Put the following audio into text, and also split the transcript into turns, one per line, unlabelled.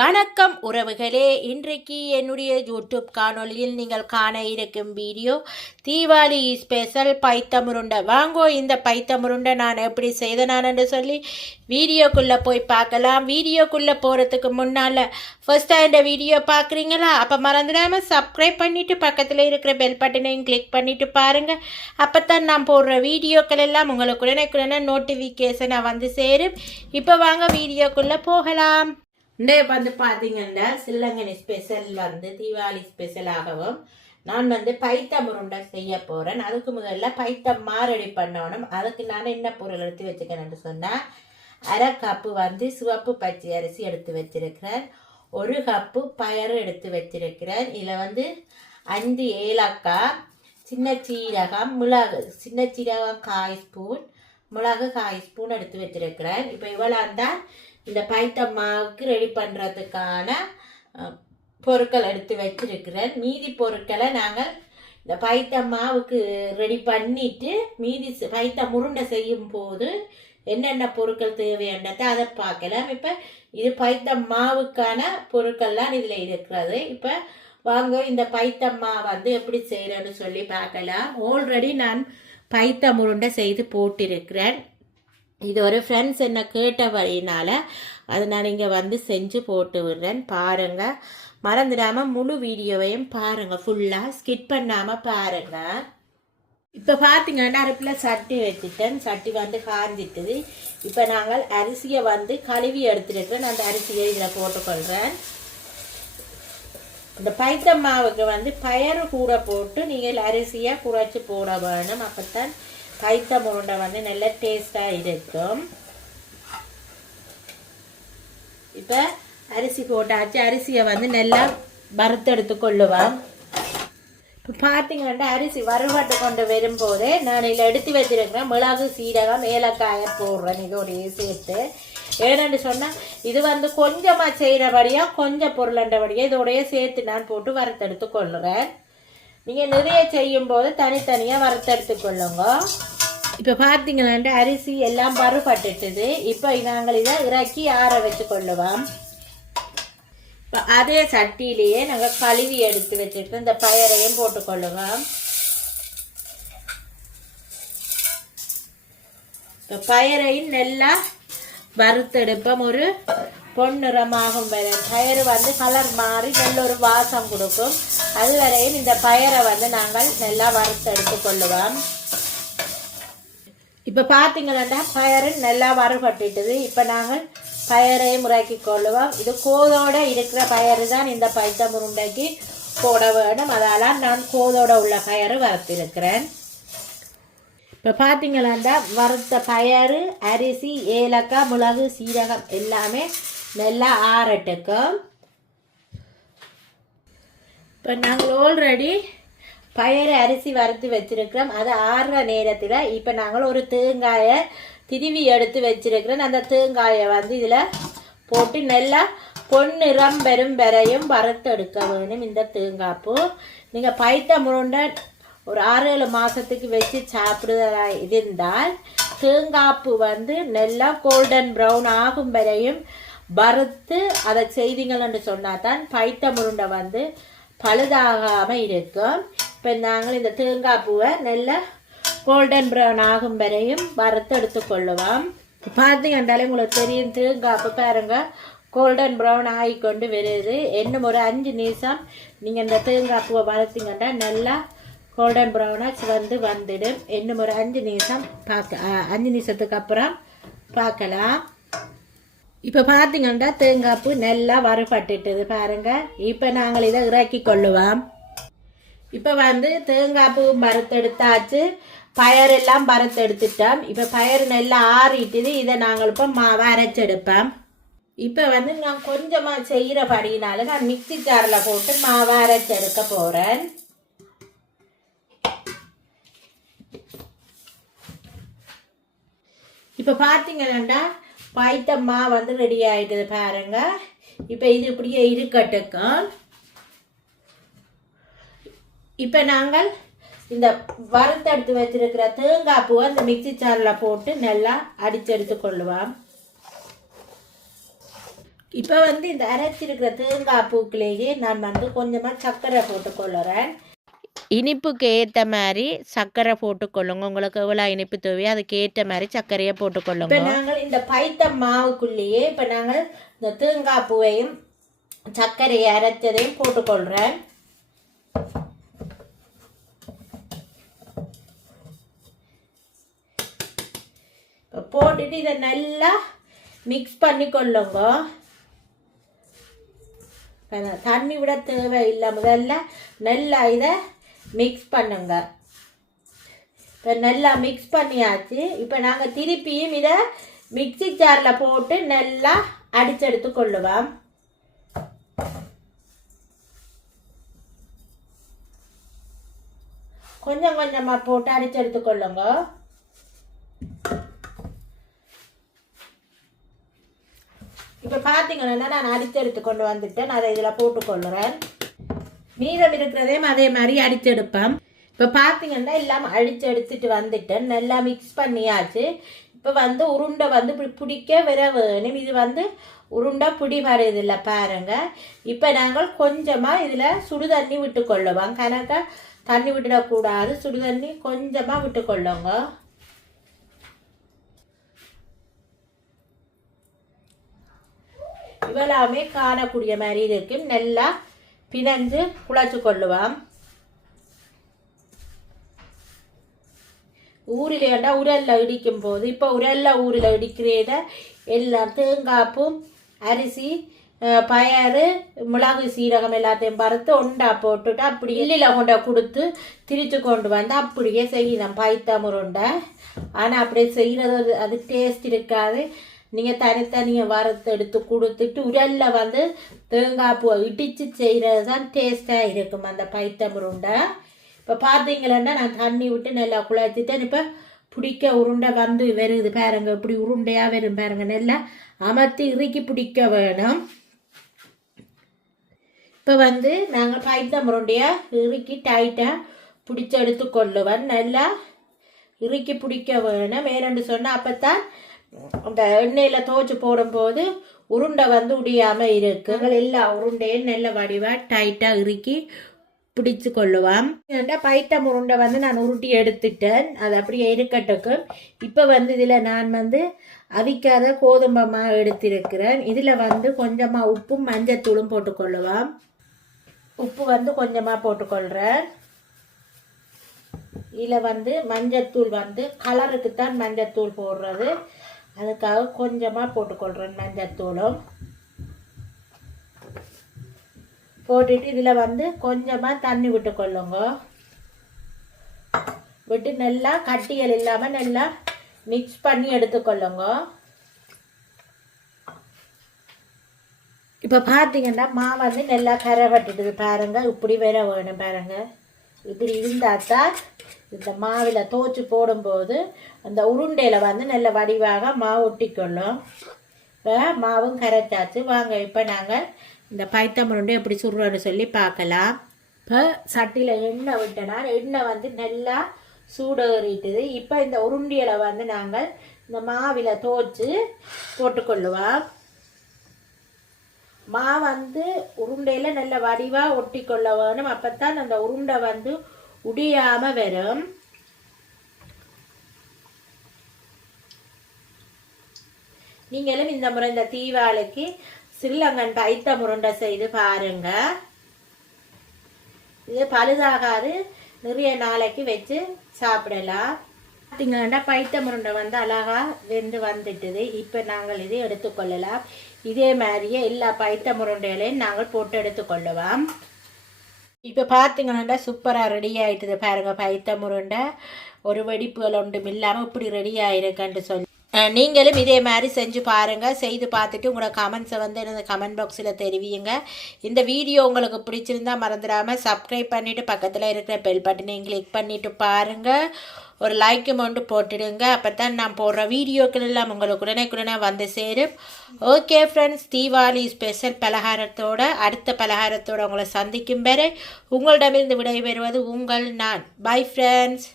வணக்கம் உறவுகளே. இன்றைக்கு என்னுடைய யூடியூப் காணொளியில் நீங்கள் காண இருக்கும் வீடியோ தீபாவளி ஸ்பெஷல் பைத்தமுருண்டை. வாங்கோ இந்த பைத்தமுருண்டை நான் எப்படி செய்தனான்னு சொல்லி வீடியோக்குள்ளே போய் பார்க்கலாம். வீடியோக்குள்ளே போகிறதுக்கு முன்னால் ஃபஸ்ட்டாக இந்த வீடியோ பார்க்குறீங்களா? அப்போ மறந்துடாமல் சப்ஸ்கிரைப் பண்ணிவிட்டு பக்கத்தில் இருக்கிற பெல் பட்டனையும் கிளிக் பண்ணிவிட்டு பாருங்கள் அப்போ தான் நான் போடுற வீடியோக்கள் எல்லாம் உங்களுக்கு உடனே நோட்டிஃபிகேஷனாக வந்து சேரும். இப்போ வாங்க வீடியோக்குள்ளே போகலாம். இன்றைய வந்து பார்த்தீங்கன்னா சில்லங்கனி ஸ்பெஷல் வந்து தீபாவளி ஸ்பெஷலாகவும் நான் வந்து பைத்தம் உருண்டை செய்ய போகிறேன் அதுக்கு முதல்ல பைத்தம் மாரடி பண்ணணும். அதுக்கு நான் என்ன பொருள் எடுத்து வச்சுக்கிறேன்னு சொன்னால் அரை கப்பு வந்து சிவப்பு பச்சை அரிசி எடுத்து வச்சிருக்கிறேன். ஒரு கப்பு பயறு எடுத்து வச்சிருக்கிறேன். இதில் வந்து அஞ்சு ஏலக்காய் சின்ன சீரகம் மிளகு சின்ன சீரகம் காய் ஸ்பூன் மிளகு காய் ஸ்பூன் எடுத்து வச்சிருக்கிறேன். இப்போ இவ்வளோ தான் இந்த பைத்தம் மாவுக்கு ரெடி பண்ணுறதுக்கான பொருட்கள் எடுத்து வச்சிருக்கிறேன். மீதி பொருட்களை நாங்கள் இந்த பைத்தம்மாவுக்கு ரெடி பண்ணிட்டு மீதி பைத்த பைத்தம் செய்யும் போது என்னென்ன பொருட்கள் தேவையானதை அதை பார்க்கலாம். இப்போ இது பைத்தம்மாவுக்கான பொருட்கள்லாம் இதில் இருக்கிறது. இப்போ வாங்க இந்த பைத்தம்மா வந்து எப்படி செய்கிறேன்னு சொல்லி பார்க்கலாம். ஆல்ரெடி நான் பைத்தம் முருண்டை செய்து போட்டிருக்கிறேன் இது ஒரு ஃப்ரெண்ட்ஸ் என்ன வழினால் அதை நான் இங்கே வந்து செஞ்சு போட்டு விடுறேன். பாருங்கள் மறந்துடாமல் முழு வீடியோவையும் பாருங்கள் ஃபுல்லாக ஸ்கிப் பண்ணாமல் பாருங்கள் இப்போ பார்த்தீங்கன்னா அடுப்பில் சட்டி வச்சுட்டேன் சட்டி வந்து காஞ்சிட்டுது. இப்போ நாங்கள் அரிசியை வந்து கழுவி எடுத்துருக்கிறேன் அந்த அரிசியை இதில் போட்டுக்கொள்கிறேன் இந்த பைத்தம் மாவுக்கு வந்து பயறு கூட போட்டு நீங்கள் அரிசியை குறைச்சி போட வேணும். அப்போத்தான் பைத்தம் உருண்டை வந்து நல்ல டேஸ்டாக இருக்கும். இப்போ அரிசி போட்டாச்சு. அரிசியை வந்து நல்லா வறுத்தெடுத்து கொள்ளுவோம். இப்போ பார்த்தீங்கன்னா அரிசி வறுபட்டு கொண்டு வரும்போது நான் இதில் எடுத்து வச்சிருக்கிறேன் மிளகு சீரகம் ஏலக்காயை போடுறேன். இதோடய சேர்த்து. ஏன்னு சொன்னால் இது வந்து கொஞ்சமாக செய்கிறபடியாக கொஞ்சம் பொருளண்டபடியாக இதோடைய சேர்த்து நான் போட்டு வறுத்தெடுத்து கொள்ளுறேன். நீங்கள் நிறைய செய்யும்போது தனித்தனியாக வறுத்தெடுத்து கொள்ளுங்க. இப்போ பார்த்தீங்கன்னா அரிசி எல்லாம் பருப்பட்டுட்டுது. இப்போ நாங்கள் இதை இறக்கி ஆற வச்சு கொள்ளுவோம். இப்போ அதே சட்டியிலேயே நாங்கள் கழுவி எடுத்து வச்சுட்டு இந்த பயரையும் போட்டுக்கொள்ளுவோம் இப்போ பயரையும் நல்லா வறுத்தெடுப்போம் ஒரு பொன்னிறமாகும் வரை பயறு வந்து கலர் மாறி நல்ல ஒரு வாசம் கொடுக்கும். அது வரையும் இந்த பயரை வந்து நாங்கள் நல்லா வறுத்தெடுத்து கொள்ளுவோம். இப்போ பார்த்தீங்கன்னா பயறு நல்லா வறுபட்டுட்டுது. இப்போ நாங்கள் பயரையும் முறைக்கி கொள்ளுவோம். இது கோதோட இருக்கிற பயறு தான் இந்த பைத்த முருண்டைக்கு போட வேணும். அதனால் நான் கோதோட உள்ள பயறு வறுத்திருக்கிறேன். இப்போ பார்த்தீங்களாண்டா வறுத்த பயறு அரிசி ஏலக்காய் மிளகு சீரகம் எல்லாமே நல்லா ஆறட்டுக்கும் இப்போ நாங்கள் ஆல்ரெடி பயறு அரிசி வறுத்து வச்சுருக்கிறோம். அது ஆறுற நேரத்தில் இப்போ நாங்கள் ஒரு தேங்காயை திருவி எடுத்து வச்சிருக்கிறோம். அந்த தேங்காயை வந்து இதில் போட்டு நல்லா பொன்னிறம் பெரும் வரையும் வறுத்தெடுக்க வேணும் இந்த தேங்காய்ப்பு நீங்கள் பைத்த முருண்டை ஒரு ஆறு ஏழு மாதத்துக்கு வச்சு சாப்பிடுறதா இருந்தால் தேங்காப்பு வந்து நல்லா கோல்டன் ப்ரௌன் ஆகும் வரையும் வறுத்து அதை செய்திங்கள்னு சொன்னால் தான் பைத்த முருண்டை வந்து பழுதாகாமல் இருக்கும். இப்போ நாங்கள் இந்த தேங்காய் பூவை நல்லா கோல்டன் ப்ரௌன் ஆகும் வரையும் வறுத்து எடுத்துக்கொள்ளுவோம் பார்த்தீங்கன்றாலே உங்களுக்கு தெரியும் தேங்காய் பூ பாருங்க கோல்டன் ப்ரௌன் ஆகி கொண்டு வருது. இன்னும் ஒரு அஞ்சு நிமிஷம் நீங்கள் இந்த தேங்காய் பூவை வறுத்தீங்கன்னா நல்லா கோல்டன் ப்ரௌனாக வந்து வந்துடும். இன்னும் ஒரு அஞ்சு நிமிஷம் பார்க்க அஞ்சு நிமிஷத்துக்கு அப்புறம் பார்க்கலாம். இப்போ பார்த்தீங்கன்னா தேங்காய்ப்பு நல்லா வறுபட்டுட்டுது பாருங்கள் இப்போ நாங்கள் இதை இறக்கி கொள்ளுவோம். இப்போ வந்து தேங்காய்ப்பு வறுத்தெடுத்தாச்சு. பயரெல்லாம் வறுத்தெடுத்துட்டோம். இப்போ பயர் நல்லா ஆறிட்டுது. இதை நாங்கள் இப்போ மாவை அரைச்செடுப்போம். இப்போ வந்து நான் கொஞ்சமாக செய்கிறபடினால நான் மிக்ஸி ஜாரில் போட்டு மாவை அரைச்செடுக்க போகிறேன் இப்போ பார்த்தீங்கன்னா பைத்தம்மா வந்து ரெடி ஆகிட்டது பாருங்க. இப்போ இது இப்படியே இருக்கட்டுக்கும். இப்போ நாங்கள் இந்த வறுத்தெடுத்து வச்சிருக்கிற தேங்காய் பூவை இந்த மிக்ஸி சாரில் போட்டு நல்லா அடிச்செடுத்து கொள்ளுவோம். இப்போ வந்து இந்த அரைச்சிருக்கிற தேங்காய் பூக்குலேயே நான் வந்து கொஞ்சமாக சர்க்கரை போட்டு கொள்ளுறேன் இனிப்புக்கு ஏற்ற மாதிரி சர்க்கரை போட்டுக்கொள்ளுங்க. உங்களுக்கு எவ்வளோ இனிப்பு தேவையோ அதுக்கு ஏற்ற மாதிரி சர்க்கரையை போட்டுக்கொள்ளுங்க. இப்போ நாங்கள் இந்த பைத்தம் மாவுக்குள்ளேயே இப்போ நாங்கள் இந்த தேங்காய் பூவையும் சர்க்கரையை அரைச்சதையும் போட்டுக்கொள்கிறேன் இப்போ போட்டுட்டு இதை நல்லா மிக்ஸ் பண்ணிக்கொள்ளுங்க கொள்ளுங்க. தண்ணி விட தேவையில்லை முதல்ல நல்லா இதை மிக்ஸ் பண்ணுங்க. இப்போ நல்லா மிக்ஸ் பண்ணியாச்சு. இப்போ நாங்கள் திருப்பியும் இதை மிக்ஸி ஜாரில் போட்டு நல்லா அடிச்செடுத்து கொள்ளுவோம். கொஞ்சம் கொஞ்சமாக போட்டு அடிச்செடுத்து கொள்ளுங்க. இப்போ பார்த்தீங்கன்னா நான் அடிச்செடுத்து கொண்டு வந்துட்டேன். அதை இதில் போட்டுக்கொள்ளுறேன் மீதம் இருக்கிறதையும் அதே மாதிரி அடிச்செடுப்பேன். இப்போ பார்த்தீங்கன்னா எல்லாம் அடித்து எடுத்துட்டு வந்துட்டேன் நல்லா மிக்ஸ் பண்ணியாச்சு. இப்போ வந்து உருண்டை வந்து இப்படி பிடிக்க வர வேணும் இது வந்து உருண்டை பிடி வரையதில்லை பாருங்கள் இப்போ நாங்கள் கொஞ்சமாக இதில் சுடு தண்ணி விட்டுக்கொள்ளுவோம். கணக்க தண்ணி விட்டுடக்கூடாது. சுடு தண்ணி கொஞ்சமாக விட்டுக்கொள்ளுங்க. இவெல்லாமே காணக்கூடிய மாதிரி இருக்கு. நல்லா பிணைந்து குழச்சு கொள்ளுவோம். ஊரில் ஏண்டா உரல்ல இடிக்கும் போது இப்போ உரல்ல ஊரில் இடிக்கிறத எல்லாம் தேங்காப்பும் அரிசி பயறு மிளகு சீரகம் எல்லாத்தையும் பறுத்து ஒண்டா போட்டுட்டு அப்படி இல்லில் கொண்ட கொடுத்து திரித்து கொண்டு வந்து அப்படியே செய்யணும். பைத்தம் ஆனால் அப்படியே செய்கிறது அது டேஸ்ட் இருக்காது. நீங்கள் தனித்தனியாக வறுத்து எடுத்து கொடுத்துட்டு உரல்ல வந்து தேங்காய் பூ இடித்து செய்கிறது தான் டேஸ்ட்டாக இருக்கும் அந்த பைத்தம் உருண்டை இப்போ பார்த்தீங்களன்னா நான் தண்ணி விட்டு நல்லா குழச்சிட்டேன். இப்போ பிடிக்க உருண்டை வந்து வருது பாருங்க இப்படி உருண்டையாக வரும் பாருங்க. நல்லா அமர்த்தி இறுக்கி பிடிக்க வேணும். இப்போ வந்து நாங்கள் பைத்தம் உருண்டையாக இறுக்கி டைட்டாக பிடிச்சி எடுத்து கொள்ளுவேன் நல்லா இறுக்கி பிடிக்க வேணும். வேணும்னு சொன்னால் அப்போ தான் அந்த எண்ணெயில் துவச்சி போடும்போது உருண்டை வந்து உடியாமல் இருக்கு. எல்லா உருண்டையும் நல்ல வடிவாக டைட்டாக இறுக்கி பிடிச்சு கொள்ளுவான் ஏன்டா பைட்டம் உருண்டை வந்து நான் உருட்டி எடுத்துட்டேன். அது அப்படியே இருக்கட்டுக்கு. இப்போ வந்து இதில் நான் வந்து அவிக்காத கோதுமை மாவு எடுத்திருக்கிறேன். இதில் வந்து கொஞ்சமாக உப்பும் மஞ்சத்தூளும் போட்டுக்கொள்ளுவான் உப்பு வந்து கொஞ்சமாக போட்டுக்கொள்கிறேன் இதில் வந்து மஞ்சத்தூள் வந்து கலருக்கு தான் மஞ்சத்தூள் போடுறது. அதுக்காக கொஞ்சமாக போட்டுக்கொள்கிறேன் மஞ்சத்தூளும். போட்டுட்டு இதில் வந்து கொஞ்சமாக தண்ணி விட்டுக்கொள்ளுங்க. விட்டு நல்லா கட்டிகள் இல்லாமல் நல்லா மிக்ஸ் பண்ணி எடுத்துக்கொள்ளுங்க. இப்போ பார்த்தீங்கன்னா மாவு வந்து நல்லா கரை பட்டுடுது பாருங்க. இப்படி வேற வேணும் பாருங்கள் இப்படி இருந்தால் தான் இந்த மாவில் தோச்சு போடும்போது அந்த உருண்டையில் வந்து நல்ல வடிவாக மாவு ஒட்டிக்கொள்ளும். இப்போ மாவும் கரைச்சாச்சு. வாங்க இப்போ நாங்கள் இந்த பைத்தம் உருண்டை எப்படி சுடுறோன்னு சொல்லி பார்க்கலாம். இப்போ சட்டியில் எண்ணெய் விட்டனா எண்ணெய் வந்து நல்லா சூடேறிட்டுது. இப்போ இந்த உருண்டியில் வந்து நாங்கள் இந்த மாவில் தோச்சு போட்டுக்கொள்ளுவோம். மா வந்து உருண்டையில் நல்ல வடிவாக ஒட்டி கொள்ள வேணும். அப்போத்தான் அந்த உருண்டை வந்து உடியாமல் வரும். நீங்களும் இந்த முறை இந்த தீபாவளிக்கு ஸ்ரீலங்கன் பைத்த முருண்டை செய்து பாருங்க. இது பழுதாகாது. நிறைய நாளைக்கு வச்சு சாப்பிடலாம். பார்த்தீங்கன்னா பைத்த முருண்டை வந்து அழகா வெந்து வந்துட்டுது. இப்போ நாங்கள் இது எடுத்துக்கொள்ளலாம். இதே மாதிரியே எல்லா பைத்த முருண்டைகளையும் நாங்கள் போட்டு எடுத்துக்கொள்ளுவோம் இப்போ பார்த்தீங்கன்னா சூப்பராக ரெடி ஆயிட்டுது பாருங்கள் பைத்த முருண்டை. ஒரு வெடிப்புகள் ஒன்றும் இல்லாமல் இப்படி ரெடி ஆயிருக்குன்னு சொல்லி நீங்களும் இதே மாதிரி செஞ்சு பாருங்கள் செய்து பார்த்துட்டு உங்களோட கமெண்ட்ஸை வந்து எனது கமெண்ட் பாக்ஸில் தெரிவியுங்க. இந்த வீடியோ உங்களுக்கு பிடிச்சிருந்தா மறந்துடாமல் சப்ஸ்கிரைப் பண்ணிவிட்டு பக்கத்தில் இருக்கிற பெல் பட்டனையும் கிளிக் பண்ணிவிட்டு பாருங்கள் ஒரு லைக் அமௌண்ட்டு போட்டுடுங்க. அப்போ தான் நான் போடுற வீடியோக்கள் எல்லாம் உங்களுக்கு உடனே வந்து சேரும். ஓகே ஃப்ரெண்ட்ஸ் தீபாவளி ஸ்பெஷல் பலகாரத்தோட அடுத்த பலகாரத்தோட உங்களை சந்திக்கும் பெற உங்களிடமிருந்து விடைபெறுவது உங்கள் நான். Bye friends